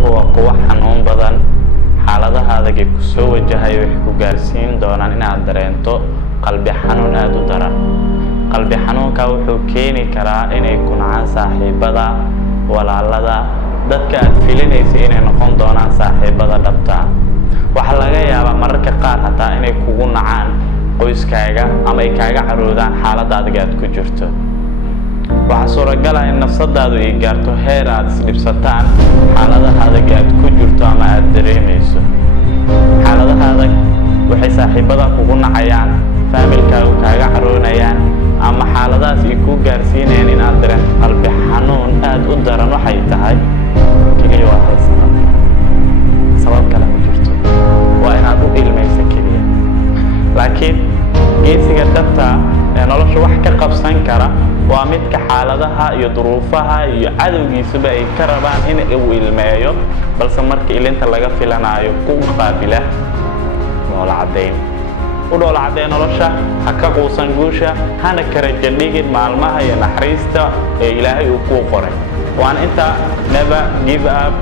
Xaaladuhu waa kuwa xanuun badan. Xaaladaha adag ee ku soo wajahay waxay ku gaarsiin doonaan inaad dareento qalbi xanuun aad u daran. Qalbi xanuunka wuxuu keeni karaa inay ku nacaan saaxiibada, walaalada, dadka aad filinaysa inay noqon doonaan saaxiibada dhabta ah. Waxa laga yaabaa mararka qaar hataa inay kugu nacaan qoyskaaga ama ay kaaga caroodaan xaaladda adag aad ku jirto. Waxaa suuragal ah in nafsadaadu ay gaarto heer aad isdhibsataan xaaladaha adag aad ku jirto ama aad dareemayso. Xaaladaha adag waxay saaxiibada kugu nacayaan, familkaagu kaaga caroonayaan, ama xaaladahaas ay ku gaarsiinayaan inaad dareento qalbi xanuun aad u daran. Waxay tahay kaliya waa hal sabab kale ma jirto, waa inaad u ilmayso kaliya. Laakiin geesiga dhabta ee nolosha wax ka qabsan kara waa midka xaaladaha iyo duruufaha iyo cadowgiisuba ay ka rabaan in uu ilmeeyo, balse marka ilinta laga filanayo ku qaabila noola caddayn. U dhoola cadday nolosha, ha ka quusan guusha, hana ka rajo dhigin maalmaha iyo naxariista ee Ilaahay uu kuu qoray. Waan inta never give up.